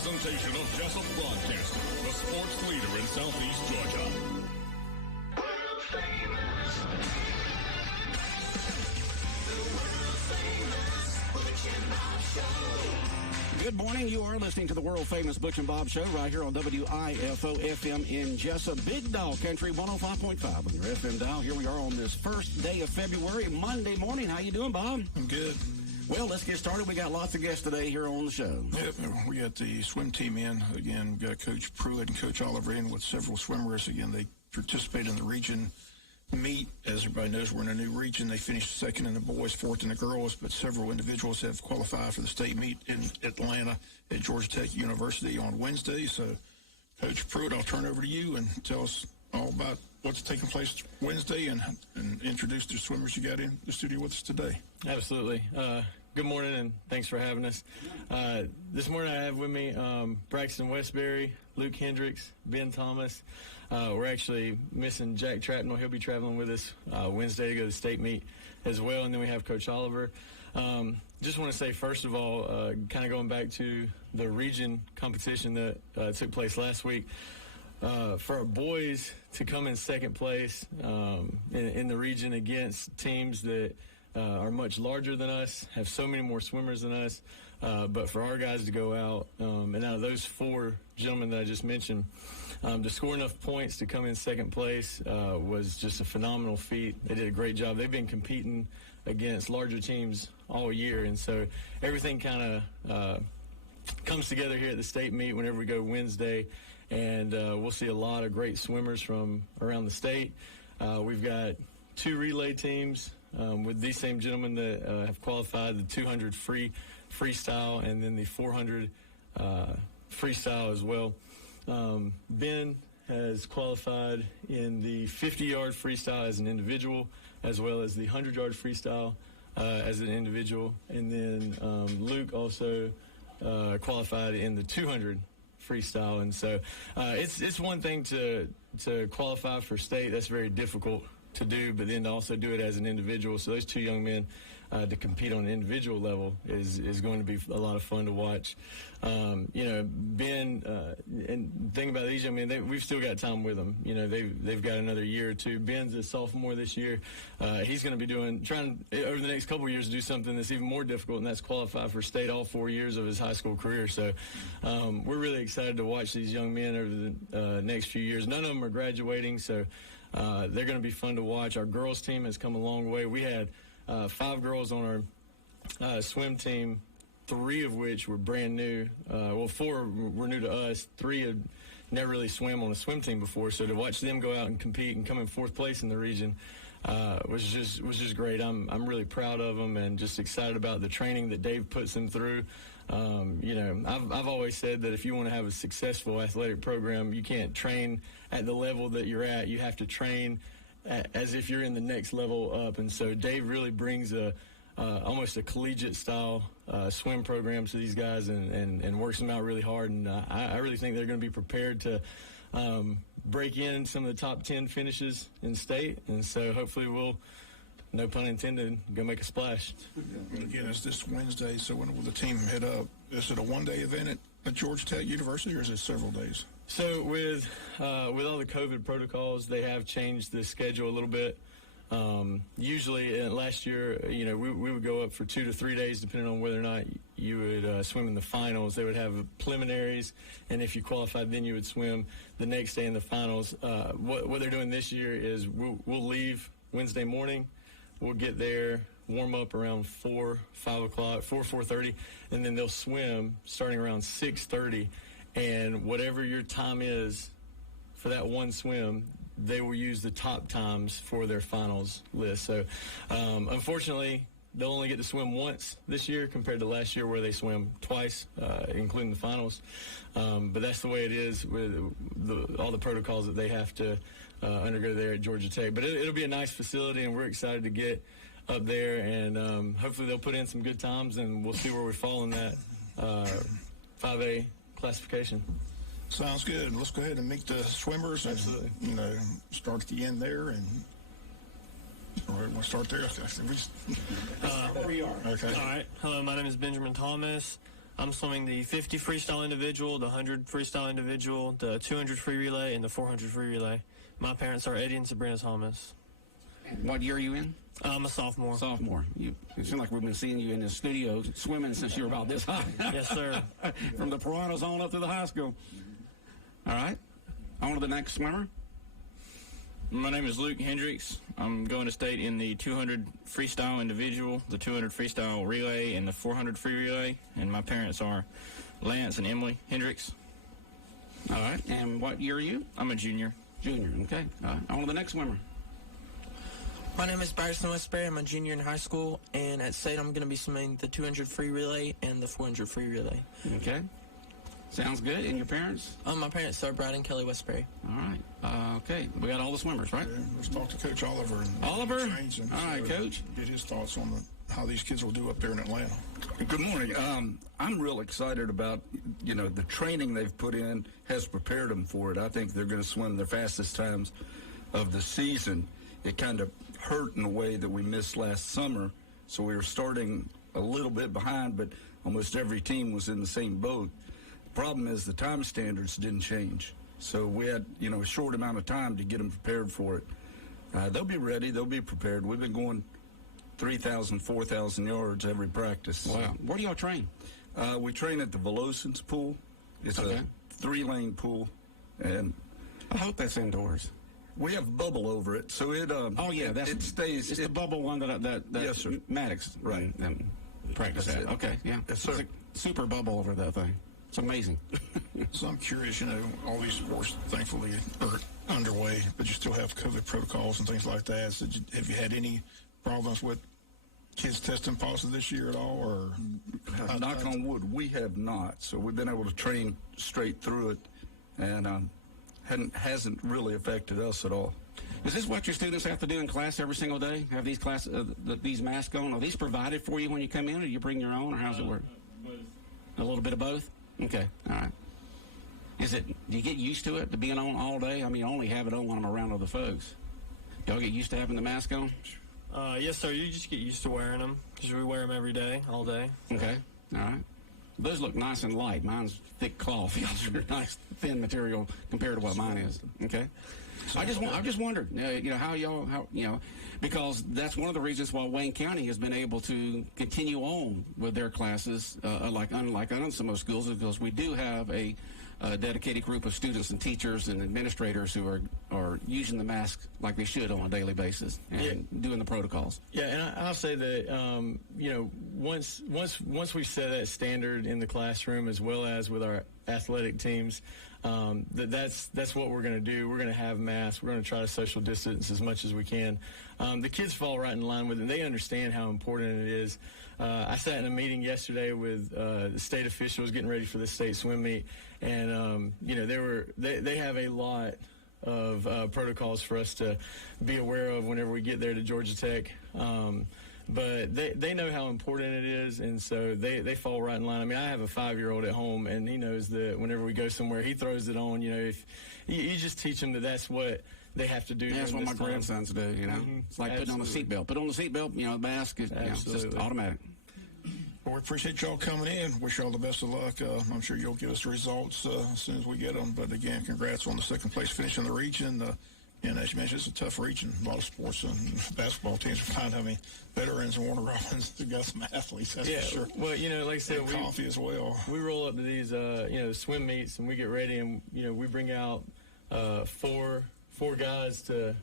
presentation of Jessup Broadcasting, the sports leader in Southeast Georgia. World famous. The world famous Butch and Bob Show. Good morning. You are listening to the world-famous Butch and Bob Show right here on WIFO-FM in Jessup. Big Dog Country, 105.5 on your FM dial. Here we are on this first day of February, Monday morning. How you doing, Bob? I'm good. Well, let's get started. We got lots of guests today here on the show. Yep, we got the swim team in. Again, we got Coach Pruitt and Coach Oliver in with several swimmers. Again, they participate in the region meet. As everybody knows, we're in a new region. They finished second in the boys, fourth in the girls, but several individuals have qualified for the state meet in Atlanta at Georgia Tech University on Wednesday. So, Coach Pruitt, I'll turn over to you and tell us all about what's taking place Wednesday and introduce the swimmers you got in the studio with us today. Absolutely. Good morning, and thanks for having us. This morning I have with me Braxton Westbury, Luke Hendricks, Ben Thomas. We're actually missing Jack Trapnell. He'll be traveling with us Wednesday to go to the state meet as well. And then we have Coach Oliver. Just want to say, first of all, kind of going back to the region competition that took place last week, for our boys to come in second place in the region against teams that are much larger than us, have so many more swimmers than us, but for our guys to go out, and out of those four gentlemen that I just mentioned, to score enough points to come in second place was just a phenomenal feat. They did a great job. They've been competing against larger teams all year, and so everything kind of comes together here at the state meet whenever we go Wednesday, and we'll see a lot of great swimmers from around the state. We've got two relay teams with these same gentlemen that have qualified, the 200 freestyle and then the 400 freestyle as well. Ben has qualified in the 50-yard freestyle as an individual, as well as the 100-yard freestyle as an individual. And then Luke also qualified in the 200 freestyle. And so it's one thing to qualify for state. That's very difficult to do, but then to also do it as an individual. So those two young men to compete on an individual level is going to be a lot of fun to watch. Ben, and the thing about these young men, we've still got time with them. They've got another year or two. Ben's a sophomore this year. He's going to be trying over the next couple of years to do something that's even more difficult, and that's qualify for state all 4 years of his high school career. So we're really excited to watch these young men over the next few years. None of them are graduating, so they're going to be fun to watch. Our girls team has come a long way. We had 5 girls on our swim team, 3 of which were brand new. 4 were new to us. 3 had never really swam on a swim team before. So to watch them go out and compete and come in 4th place in the region was just great. I'm really proud of them and just excited about the training that Dave puts them through. I've always said that if you want to have a successful athletic program, you can't train at the level that you're at. You have to train as if you're in the next level up. And so Dave really brings almost a collegiate style swim program to these guys and works them out really hard. And I really think they're going to be prepared to break in some of the top 10 finishes in state. And so hopefully we'll, no pun intended, go make a splash. And again, it's this Wednesday, so when will the team head up? Is it a one-day event at Georgia Tech University, or is it several days? So with all the COVID protocols, they have changed the schedule a little bit. Usually, last year, we would go up for 2 to 3 days, depending on whether or not you would swim in the finals. They would have preliminaries, and if you qualified, then you would swim the next day in the finals. What they're doing this year is we'll leave Wednesday morning. We'll get there, warm up around 4:30, and then they'll swim starting around 6:30. And whatever your time is for that one swim, they will use the top times for their finals list. So, unfortunately, they'll only get to swim once this year compared to last year where they swim twice, including the finals. But that's the way it is with all the protocols that they have to undergo there at Georgia Tech. But it'll be a nice facility, and we're excited to get up there. And hopefully they'll put in some good times, and we'll see where we fall in that 5A classification. Sounds good. Let's go ahead and meet the swimmers. Absolutely. And, start at the end there. And all right, we'll start there. Where we are. Okay. All right. Hello, my name is Benjamin Thomas. I'm swimming the 50 freestyle individual, the 100 freestyle individual, the 200 free relay, and the 400 free relay. My parents are Eddie and Sabrina Thomas. What year are you in? I'm a sophomore. Sophomore. It seems like we've been seeing you in the studio swimming since you were about this high. Yes, sir. From the Piranhas on up to the high school. All right. On to the next swimmer. My name is Luke Hendricks. I'm going to state in the 200 freestyle individual, the 200 freestyle relay, and the 400 free relay. And my parents are Lance and Emily Hendricks. All right. And what year are you? I'm a junior. Junior. Okay. All right. On to the next swimmer. My name is Bryson Westbury. I'm a junior in high school, and at state I'm going to be swimming the 200 free relay and the 400 free relay. Okay. Sounds good. And your parents? My parents are Brad and Kelly Westbury. All right. Okay. We got all the swimmers, right? Yeah, let's talk to Coach Oliver. Oliver? And All right, Coach. Get his thoughts on how these kids will do up there in Atlanta. Good morning. I'm real excited about, the training they've put in has prepared them for it. I think they're going to swim their fastest times of the season. It kind of hurt in a way that we missed last summer, so we were starting a little bit behind, but almost every team was in the same boat. The problem is the time standards didn't change, so we had, a short amount of time to get them prepared for it. They'll be ready. They'll be prepared. We've been going 3,000, 4,000 yards every practice. Wow. Where do y'all train? We train at the Velocians pool. It's a 3-lane pool, and I hope that's indoors. we have bubble over it, so it it stays. It's the bubble one that yes, sir. Maddox Right. Practice That's at. it. Okay, yeah. Yes, sir. It's a super bubble over that thing. It's amazing. So I'm curious, all these sports thankfully are underway, but you still have COVID protocols and things like that. So have you had any problems with kids testing positive this year at all? Or Knock on wood, we have not. So we've been able to train straight through it, and hasn't really affected us at all. Is this what your students have to do in class every single day? Have these these masks on? Are these provided for you when you come in, or do you bring your own, or how's it work? A little bit of both? Okay, all right. Do you get used to it, to being on all day? I mean, I only have it on when I'm around other folks. Y'all get used to having the mask on? Yes, sir. You just get used to wearing them because we wear them every day, all day. Okay, all right. Those look nice and light. Mine's thick cloth. Yours are nice, thin material compared to what mine is. Okay. I've just wondered, because that's one of the reasons why Wayne County has been able to continue on with their classes, unlike some of the schools, because we do have a dedicated group of students and teachers and administrators who are using the mask like they should on a daily basis and doing the protocols. Yeah, and I'll say that once we set that standard in the classroom as well as with our athletic teams, that's what we're going to do. We're going to have masks. We're going to try to social distance as much as we can. The kids fall right in line with it. And they understand how important it is. I sat in a meeting yesterday with the state officials getting ready for the state swim meet, and they have a lot of protocols for us to be aware of whenever we get there to Georgia Tech. But they know how important it is, and so they fall right in line. I mean, I have a 5-year-old at home, and he knows that whenever we go somewhere, he throws it on. If you just teach him that's what they have to do. Yeah, that's what my grandsons do. Mm-hmm. It's like putting on a seatbelt. Put on the seatbelt. The mask is it's just automatic. Well, we appreciate y'all coming in. Wish y'all the best of luck. I'm sure you'll give us the results as soon as we get them. But again, congrats on the second place finish in the region. And as you mentioned, it's a tough region. A lot of sports and basketball teams are fine. I mean, veterans and Warner Robins, they've got some athletes, that's for sure. Well, like I said, coffee as well. We roll up to these, swim meets, and we get ready, and we bring out four guys to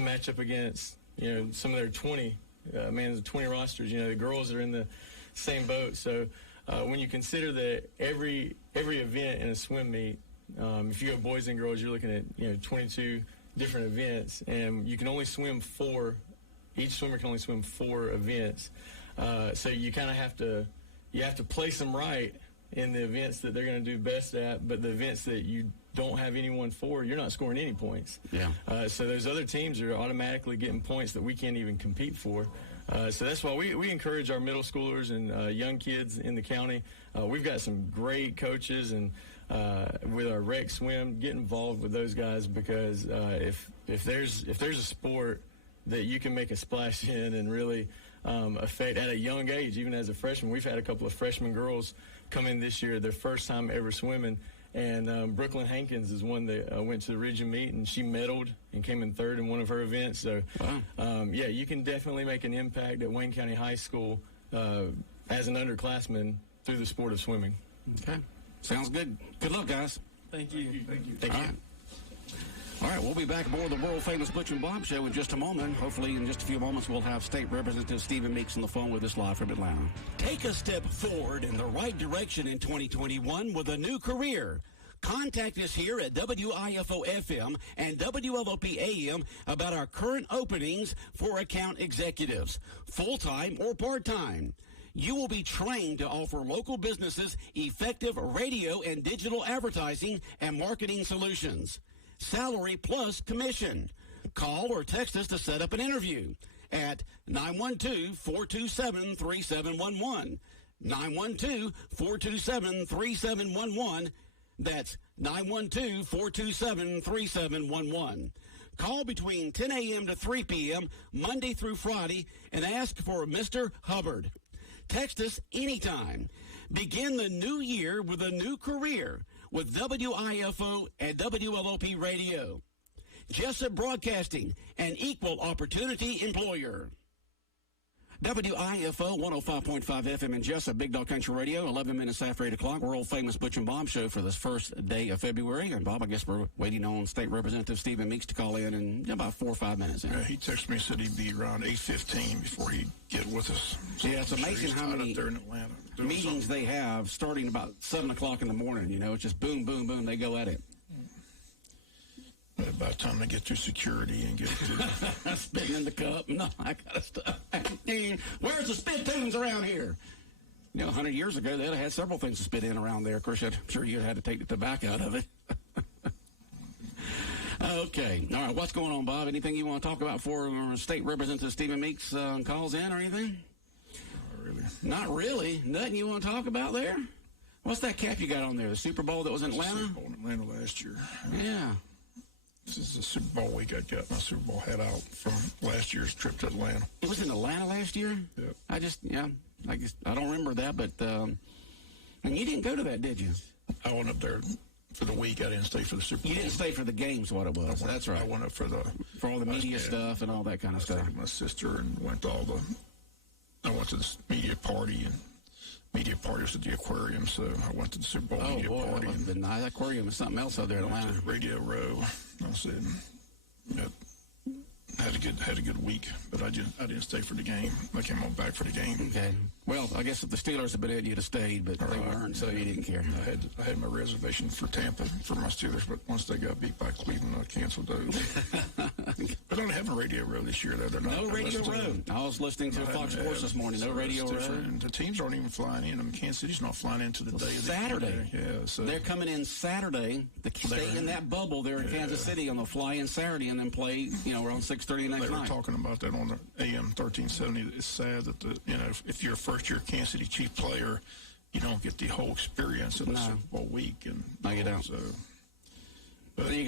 match up against, some of their 20 rosters. The girls are in the same boat. So when you consider that every event in a swim meet, if you go boys and girls, you're looking at 22 different events, and you can only swim 4. Each swimmer can only swim 4 events. So you kind of have to place them right in the events that they're going to do best at, but the events that you don't have anyone for, you're not scoring any points. Yeah. So those other teams are automatically getting points that we can't even compete for. So that's why we encourage our middle schoolers and young kids in the county. We've got some great coaches, and with our rec swim, get involved with those guys, because if there's a sport that you can make a splash in and really affect at a young age, even as a freshman. We've had a couple of freshman girls come in this year, their first time ever swimming. And Brooklyn Hankins is one that went to the region meet, and she medaled and came in third in one of her events. So, yeah, you can definitely make an impact at Wayne County High School as an underclassman through the sport of swimming. Okay. Sounds good. Good luck, guys. Thank you. Thank you. All right. All right, we'll be back aboard the world-famous Butch and Bob Show in just a moment. Hopefully, in just a few moments, we'll have State Representative Stephen Meeks on the phone with us live from Atlanta. Take a step forward in the right direction in 2021 with a new career. Contact us here at WIFO-FM and WLOP-AM about our current openings for account executives, full-time or part-time. You will be trained to offer local businesses effective radio and digital advertising and marketing solutions. Salary plus commission. Call or text us to set up an interview at 912-427-3711. 912-427-3711. That's 912-427-3711. Call between 10 a.m. to 3 p.m. Monday through Friday and ask for Mr. Hubbard. Text us anytime. Begin the new year with a new career with WIFO and WLOP Radio. Jessup Broadcasting, an equal opportunity employer. WIFO 105.5 FM in Jessup, Big Dog Country Radio, 11 minutes after 8 o'clock. World-famous Butch and Bob Show for this first day of February. And, Bob, I guess we're waiting on State Representative Stephen Meeks to call in about 4 or 5 minutes. Yeah, he texted me, said he'd be around 8:15 before he'd get with us. So yeah, it's amazing how many up there in Atlanta meetings they have starting about 7 o'clock in the morning. You know, it's just boom, boom, boom. They go at it. But by the time they get through security and get to spitting in the cup and all that kind of stuff. Where's the spit tunes around here? You know, 100 years ago, they'd have had several things to spit in around there. Of course, I'm sure you'd had to take the tobacco out of it. Okay. All right. What's going on, Bob? Anything you want to talk about for State Representative Stephen Meeks calls in or anything? Not really. Not really? Nothing you want to talk about there? What's that cap you got on there? The Super Bowl that was in Atlanta? Super Bowl in Atlanta last year. Yeah. This is the Super Bowl week. I got my Super Bowl hat out from last year's trip to Atlanta. It was in Atlanta last year? Yep. I don't remember that, but and you didn't go to that, did you? I went up there for the week. I didn't stay for the Super Bowl. You didn't stay for the games, what it was. That's right. I went up for all the media stuff and all that kind of stuff. I stayed with my sister and went to I went to this media party, and media party was at the aquarium, so I went to the Super Bowl media party. The aquarium is something else out there in Atlanta. Radio Row. I said, had a good week, but I didn't stay for the game. I came on back for the game. Okay. Well, I guess if the Steelers had been in, you'd have stayed, but they weren't, so you didn't care. I had my reservation for Tampa for my Steelers, but once they got beat by Cleveland, I canceled those. But I don't have a Radio Row this year, though. They're not. No Radio Row. I was listening to Fox Sports this morning. No Radio Row. And the teams aren't even flying in. I mean, Kansas City's not flying in to the day of Saturday. Yeah, so they're coming in Saturday. They stay in that bubble there in Kansas City, and they'll fly in Saturday and then play, around 6:30 next night. They were talking about that on the AM 1370. It's sad that if you're a first-year Kansas City Chief player, you don't get the whole experience of the Super Bowl week. And no, you don't. So you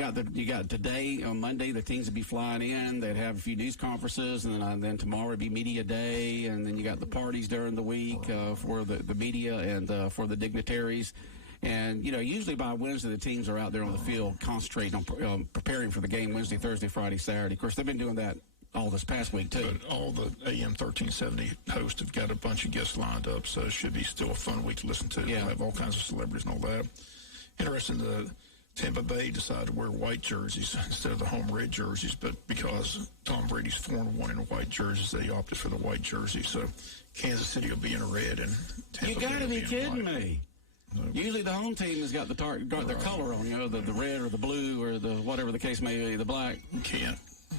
got today on Monday the teams would be flying in. They'd have a few news conferences, and then tomorrow would be media day, and then you got the parties during the week for the media and for the dignitaries. And usually by Wednesday the teams are out there on the field concentrating on preparing for the game Wednesday, Thursday, Friday, Saturday. Of course, they've been doing that all this past week too. But all the AM 1370 hosts have got a bunch of guests lined up, so it should be still a fun week to listen to. Yeah. We'll have all kinds of celebrities and all that. Interesting, the Tampa Bay decided to wear white jerseys instead of the home red jerseys, but because Tom Brady's 4-1 in white jerseys, they opted for the white jersey. So Kansas City will be in red, and Tampa You got to be kidding white. me. No. Usually the home team has got their color on, the red or the blue or the whatever the case may be, the black.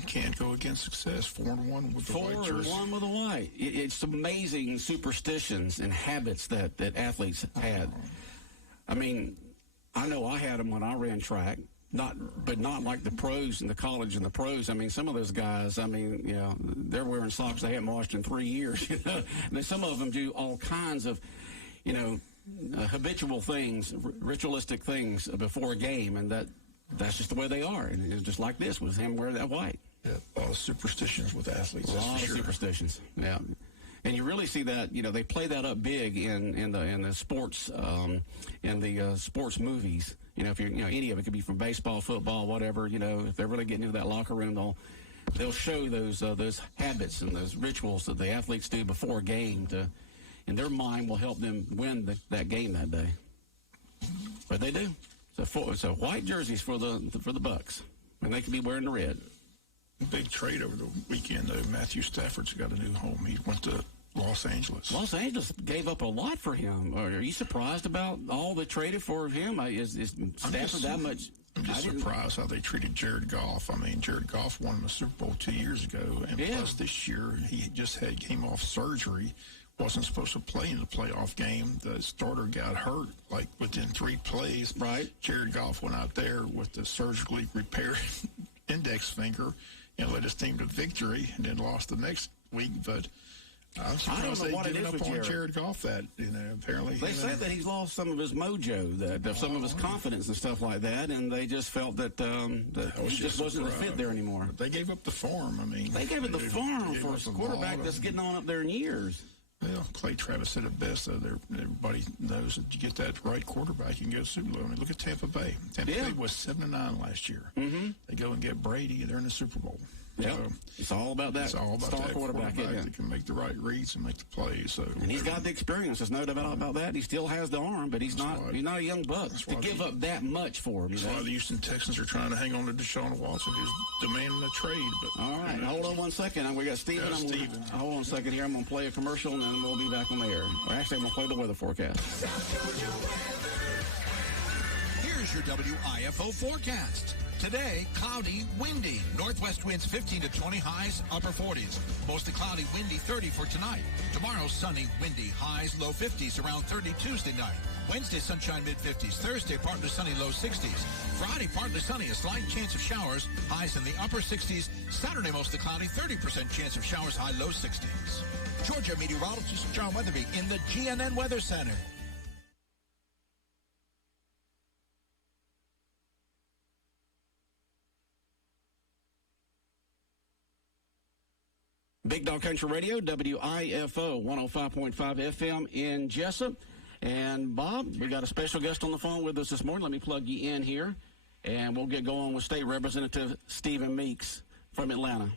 Can't go against success. 4-1 with the white jersey. 4-1 with the white. It's amazing superstitions and habits that athletes had. I mean, I know I had them when I ran track, but not like the pros in the college and the pros. I mean, some of those guys, they're wearing socks they haven't washed in 3 years. And then some of them do all kinds of, habitual things, ritualistic things before a game, and that's just the way they are. And it's just like this with him wearing that white. Yeah, a lot of superstitions with athletes. A lot of superstitions, yeah. And you really see that, they play that up big in the sports sports movies. If you're, any of it could be from baseball, football, whatever. If they're really getting into that locker room, they'll show those habits and those rituals that the athletes do before a game in their mind will help them win that game that day. But they do. So white jerseys for the Bucks, and they can be wearing the red. Big trade over the weekend, though. Matthew Stafford's got a new home. He went to Los Angeles. Los Angeles gave up a lot for him. Are you surprised about all they traded for him? Is Stafford that much? I'm just surprised how they treated Jared Goff. I mean, Jared Goff won the Super Bowl 2 years ago, and plus this year he just came off surgery. Wasn't supposed to play in the playoff game. The starter got hurt like within 3 plays. Right. Jared Goff went out there with the surgically repaired index finger and led his team to victory, and then lost the next week. But I'm surprised they given up on Jared Goff. Apparently they said that he's lost some of his mojo, some of his confidence and stuff like that, and they just felt that he just wasn't a fit there anymore. But they gave up the farm. I mean, they gave it the farm for a quarterback that's getting on up there in years. Well, Clay Travis said it best, though. Everybody knows that you get that right quarterback, you can go to the Super Bowl. I mean, look at Tampa Bay. Tampa Bay was 7-9 last year. Mm-hmm. They go and get Brady, and they're in the Super Bowl. Yeah, so it's all about that. It's all about star that quarterback that can make the right reads and make the plays. So, and he's got the experience. There's no doubt about that. He still has the arm, but he's not a young buck to give up that much for him. That's why the Houston Texans are trying to hang on to Deshaun Watson, who's demanding a trade. But all right, hold on one second. We got Steven. Hold on a second here. I'm going to play a commercial, and then we'll be back on the air. Or actually, I'm going to play the weather forecast. Here's your WIFO forecast. Today, cloudy, windy. Northwest winds 15 to 20, highs upper 40s. Mostly cloudy, windy 30 for tonight. Tomorrow, sunny, windy, highs low 50s, around 30 Tuesday night. Wednesday, sunshine mid-50s. Thursday, partly sunny, low 60s. Friday, partly sunny, a slight chance of showers, highs in the upper 60s. Saturday, mostly cloudy, 30% chance of showers, high low 60s. Georgia meteorologist John Weatherby in the GNN Weather Center. Big Dog Country Radio, WIFO 105.5 FM in Jessup. And, Bob, we got a special guest on the phone with us this morning. Let me plug you in here, and we'll get going with State Representative Stephen Meeks from Atlanta.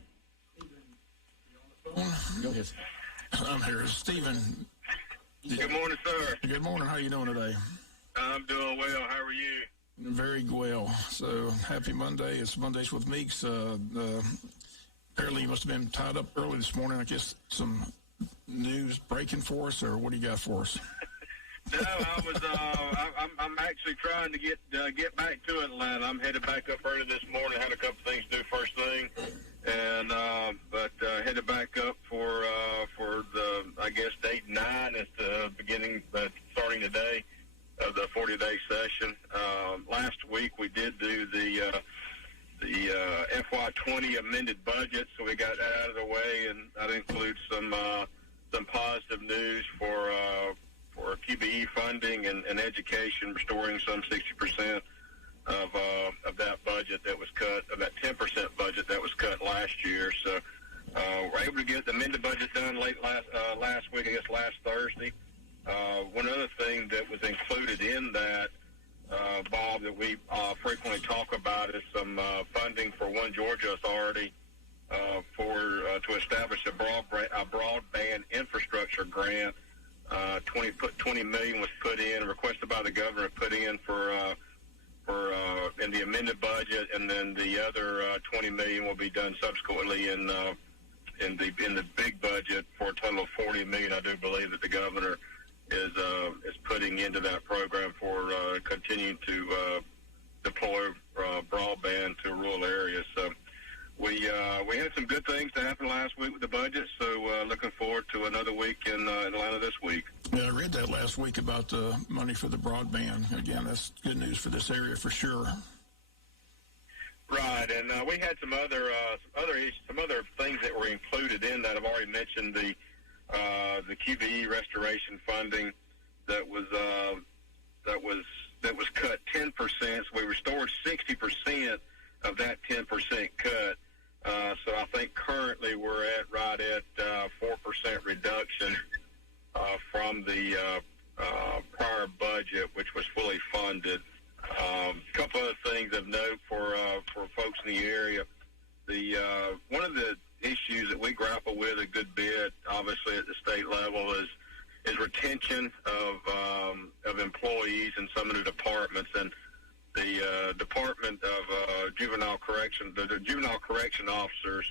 Go ahead. I'm here. Stephen. Good morning, sir. Good morning. How are you doing today? I'm doing well. How are you? Very well. So, happy Monday. It's Mondays with Meeks. Apparently, you must have been tied up early this morning. I guess some news breaking for us, or what do you got for us? No, I was. I'm actually trying to get back to Atlanta. I'm headed back up early this morning. Had a couple things to do first thing, and but headed back up for the day 9 is the beginning, starting today of the 40-day session. Last week we did do the FY20 amended budget, so we got that out of the way, and that includes some positive news for QBE funding and education, restoring some 60% of that budget that was cut, of that 10% budget that was cut last year. So we're able to get the amended budget done late last week, I guess last Thursday. One other thing that was included in that, Bob, that we frequently talk about is some funding for One Georgia Authority to establish a broadband infrastructure grant. $20 million was put in, requested by the governor, put in for in the amended budget, and then the other $20 million will be done subsequently in the big budget for a total of $40 million. I do believe that the governor is putting into that program for continuing to deploy broadband to rural areas. So we had some good things to happen last week with the budget. So looking forward to another week in Atlanta this week. Yeah, I read that last week about the money for the broadband. Again, that's good news for this area for sure. Right, and we had some other things that were included in that. I've already mentioned the QBE restoration funding that was cut 10%. So we restored 60% of that 10% cut. So I think currently we're right at 4% reduction scholarship, which was fully funded. A couple other things of note for folks in the area. One of the issues that we grapple with a good bit, obviously at the state level, is retention of employees in some of the departments. And the Department of Juvenile Correction, the juvenile correction officers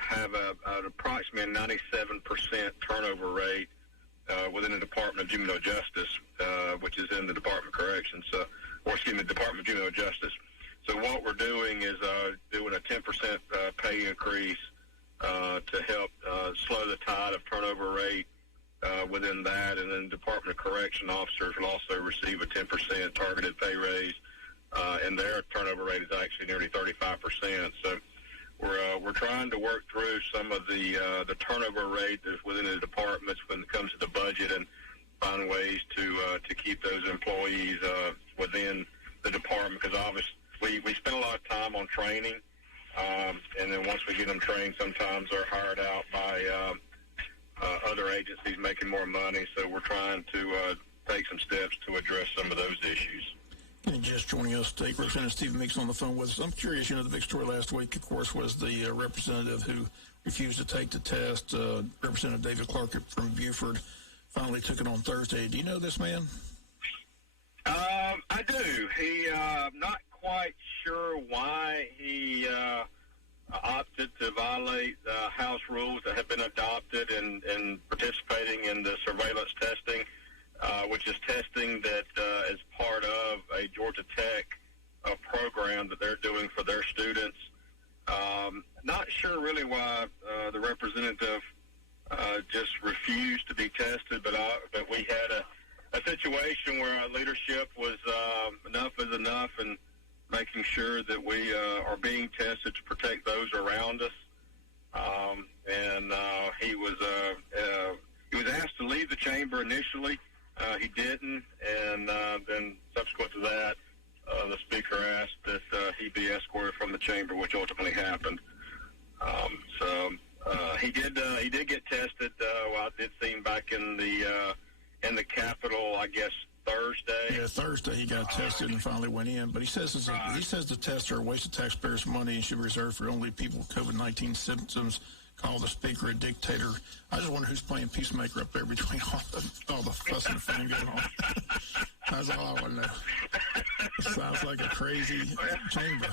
have an approximately 97% turnover rate within the Department of Juvenile Justice, which is in the Department of Corrections, Department of Juvenile Justice. So what we're doing is doing a 10% pay increase to help slow the tide of turnover rate within that, and then Department of Correction officers will also receive a 10% targeted pay raise, and their turnover rate is actually nearly 35%. So we're trying to work through some of the turnover rate that's within the departments when it comes to the budget, and find ways to keep those employees within the department, because obviously we spend a lot of time on training, and then once we get them trained, sometimes they're hired out by other agencies making more money. So we're trying to take some steps to address some of those issues. And just joining us, State Representative Stephen Meeks on the phone with us. I'm curious, the big story last week, of course, was the representative who refused to take the test. Representative David Clark from Buford finally took it on Thursday. Do you know this man? I do. He, not quite sure why he opted to violate House rules that have been adopted in participating in the surveillance testing, which is testing that is part of a Georgia Tech program that they're doing for their students. Not sure really why the representative just refused to be tested, but we had a situation where our leadership was enough is enough, and making sure that we are being tested to protect those around us. And he was asked to leave the chamber initially. He didn't, and then subsequent to that, the speaker asked that he be escorted from the chamber, which ultimately happened. So he did get tested. I did see him back in the Capitol, I guess, Thursday. Yeah, Thursday he got tested and finally went in. But he says the tests are a waste of taxpayers' money and should be reserved for only people with COVID-19 symptoms. Call the speaker a dictator. I just wonder who's playing peacemaker up there between all the fuss and fun going on. That's all I want to know. It sounds like a crazy chamber.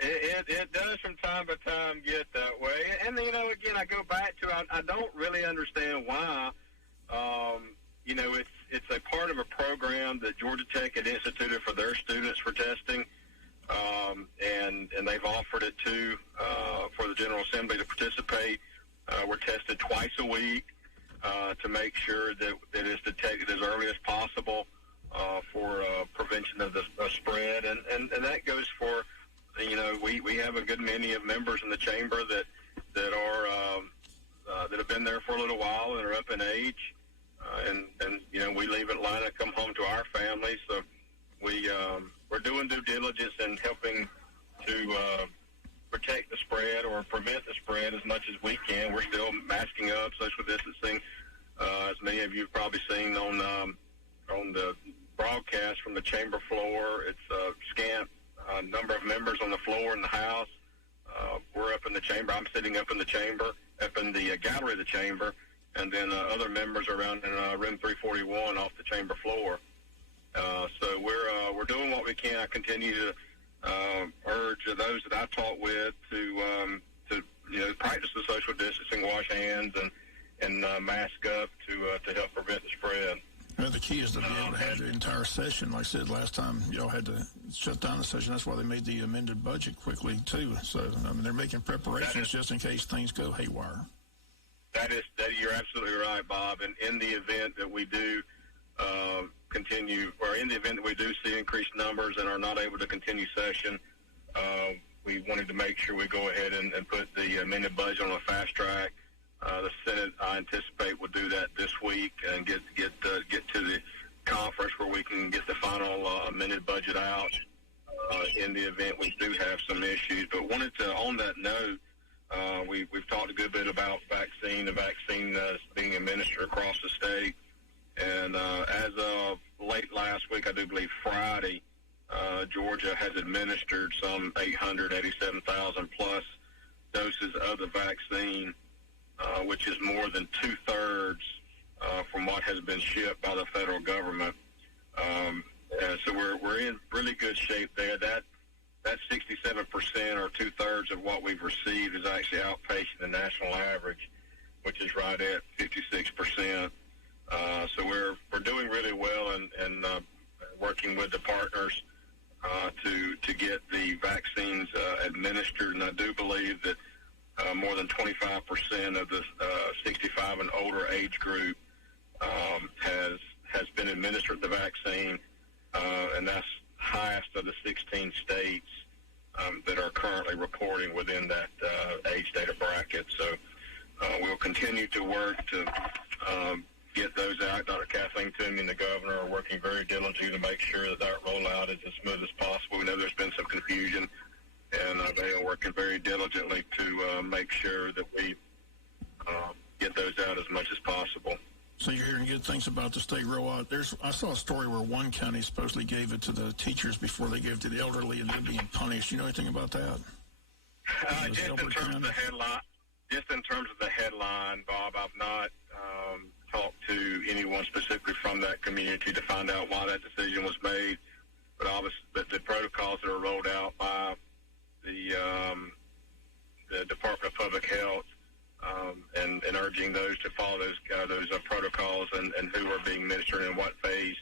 It does from time to time get that way. And, again, I go back to I don't really understand why. It's a part of a program that Georgia Tech had instituted for their students for testing, and they've offered it for the General Assembly to participate. We're tested twice a week to make sure that it's detected as early as possible for prevention of the spread, and that goes for, we have a good many of members in the chamber that have been there for a little while and are up in age. And we leave Atlanta, come home to our families. So we're doing due diligence and helping to protect the spread or prevent the spread as much as we can. We're still masking up, social distancing, as many of you have probably seen on the broadcast from the chamber floor. It's a scant number of members on the floor in the House. We're up in the chamber. I'm sitting up in the chamber, up in the gallery of the chamber. And then other members around in room 341 off the chamber floor. So we're doing what we can. I continue to urge those that I talk with to practice the social distancing, wash hands, and mask up to help prevent the spread. Well, the key is to be able to have the entire session. Like I said last time, y'all had to shut down the session. That's why they made the amended budget quickly too. So they're making preparations just in case things go haywire. That you're absolutely right, Bob. And in the event that we do continue, or in the event that we do see increased numbers and are not able to continue session, we wanted to make sure we go ahead and put the amended budget on a fast track. The Senate, I anticipate, will do that this week and get to the conference where we can get the final amended budget out in the event we do have some issues. But wanted to, on that note, we've talked a good bit about the vaccine being administered across the state, And as of late last week, I do believe Friday, Georgia has administered some 887,000 plus doses of the vaccine, which is more than two-thirds from what has been shipped by the federal government. So we're in really good shape there. That 67% or two-thirds of what we've received is actually outpacing the national average, which is right at 56%. So we're doing really well and working with the partners to get the vaccines administered. And I do believe that more than 25% of the 65 and older age group has been administered the vaccine, and that's highest of the 16 states that are currently reporting within that age data bracket. So we'll continue to work to get those out. Dr. Kathleen Toomey and the governor are working very diligently to make sure that rollout is as smooth as possible. We know there's been some confusion, and they are working very diligently to make sure that we get those out as much as possible. So you're hearing good things about the state rollout. I saw a story where one county supposedly gave it to the teachers before they gave it to the elderly, and they're being punished. You know anything about that? Just in terms of the headline, Bob, I've not talked to anyone specifically from that community to find out why that decision was made. But obviously, the protocols that are rolled out by the Department of Public Health, and urging those to follow those protocols and who are being administered and in what phase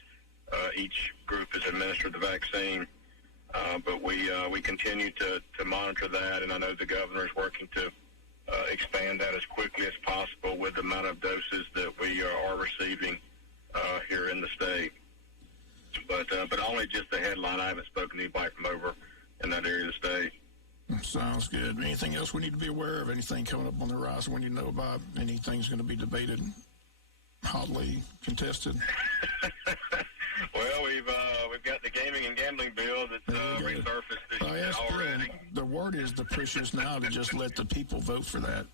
each group is administered the vaccine. But we continue to monitor that, and I know the governor is working to expand that as quickly as possible with the amount of doses that we are receiving here in the state. But only just the headline. I haven't spoken to anybody from over in that area of the state. Sounds good. Anything else we need to be aware of? Anything coming up on the horizon we need to know about? Anything's going to be debated, hotly contested? Well, we've got the gaming and gambling bill that's resurfaced this year already. The word is the push is now to just let the people vote for that.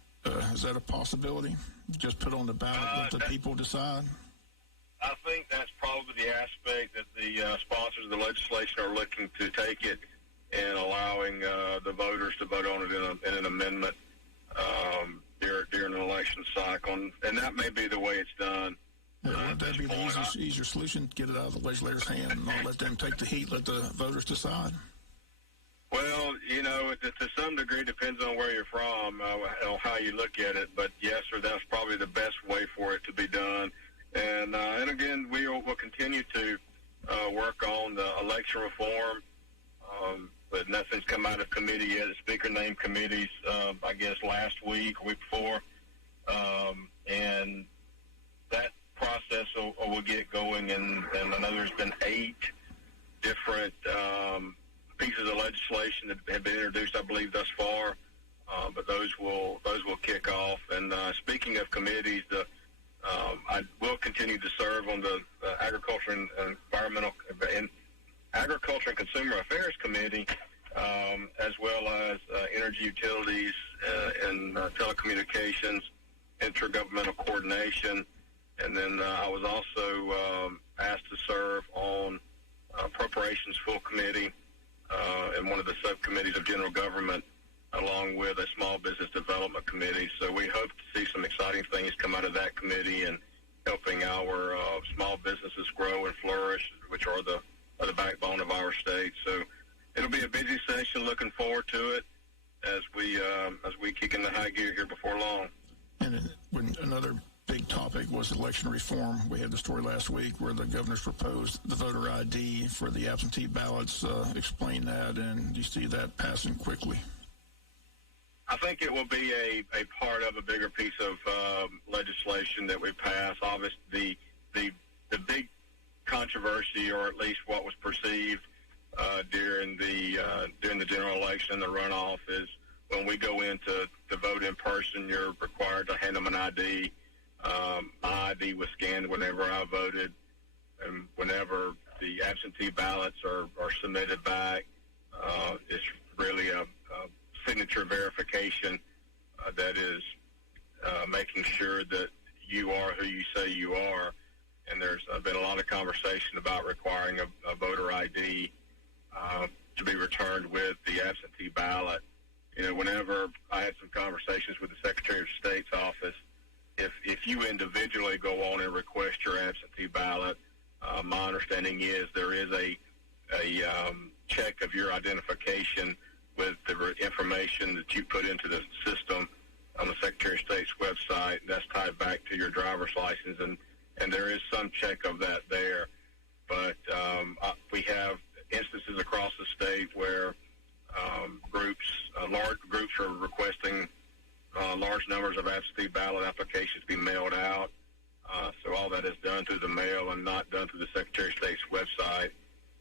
Is that a possibility? Just put on the ballot, let the people decide? I think that's probably the aspect that the sponsors of the legislation are looking to take it and allowing the voters to vote on it in an amendment during an election cycle. And that may be the way it's done. Yeah, would that be the easier solution? Get it out of the legislators' hand and not let them take the heat, let the voters decide? Well, to some degree, it depends on where you're from, on how you look at it. But yes, sir, that's probably the best way for it to be done. And again, we'll continue to work on the election reform. But nothing's come out of committee yet. The speaker named committees, I guess, last week, week before. And that process will get going. And I know there's been 8 different pieces of legislation that have been introduced, I believe, thus far. But those will kick off. And speaking of committees, I will continue to serve on the Agriculture and Agriculture and Consumer Affairs Committee, as well as Energy Utilities and Telecommunications, Intergovernmental Coordination. And then I was also asked to serve on Appropriations Full Committee and one of the subcommittees of General Government, along with a Small Business Development Committee. So we hope to see some exciting things come out of that committee and helping our small businesses grow and flourish, which are the backbone of our state. So it'll be a busy session. Looking forward to it as we kick into high gear here before long. And when another big topic was election reform. We had the story last week where the governor's proposed the voter ID for the absentee ballots. Explain that, and do you see that passing quickly? I think it will be a part of a bigger piece of legislation that we pass. Obviously, the big controversy, or at least what was perceived during the general election and the runoff, is when we go in to vote in person, you're required to hand them an ID. My ID was scanned whenever I voted, and whenever the absentee ballots are submitted back, it's really a signature verification that is making sure that you are who you say you are. and there's been a lot of conversation about requiring a voter ID to be returned with the absentee ballot. You know, whenever I had some conversations with the Secretary of State's office, if you individually go on and request your absentee ballot, my understanding is there is a check of your identification with the information that you put into the system on the Secretary of State's website. That's tied back to your driver's license, and there is some check of that there. But we have instances across the state where large groups are requesting large numbers of absentee ballot applications be mailed out. So all that is done through the mail and not done through the Secretary of State's website.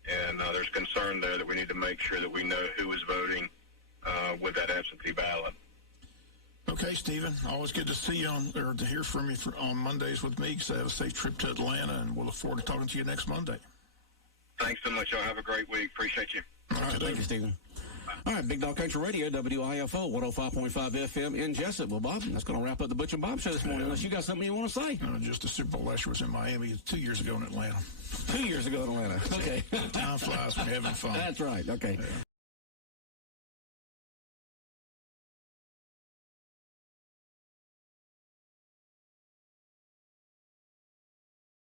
And there's concern there that we need to make sure that we know who is voting with that absentee ballot. Okay, Stephen. Always good to see you or to hear from you on Mondays with Meeks. Have a safe trip to Atlanta, and we'll look forward to talking to you next Monday. Thanks so much, y'all. Have a great week. Appreciate you. All right, thank you, Stephen. All right, Big Dog Country Radio, WIFO, 105.5 FM in Jessup. Well, Bob, that's going to wrap up the Butch and Bob Show this morning, unless you got something you want to say. Just the Super Bowl last year was in Miami, 2 years ago in Atlanta. 2 years ago in Atlanta. Okay. Time flies when you're having fun. That's right. Okay. Yeah.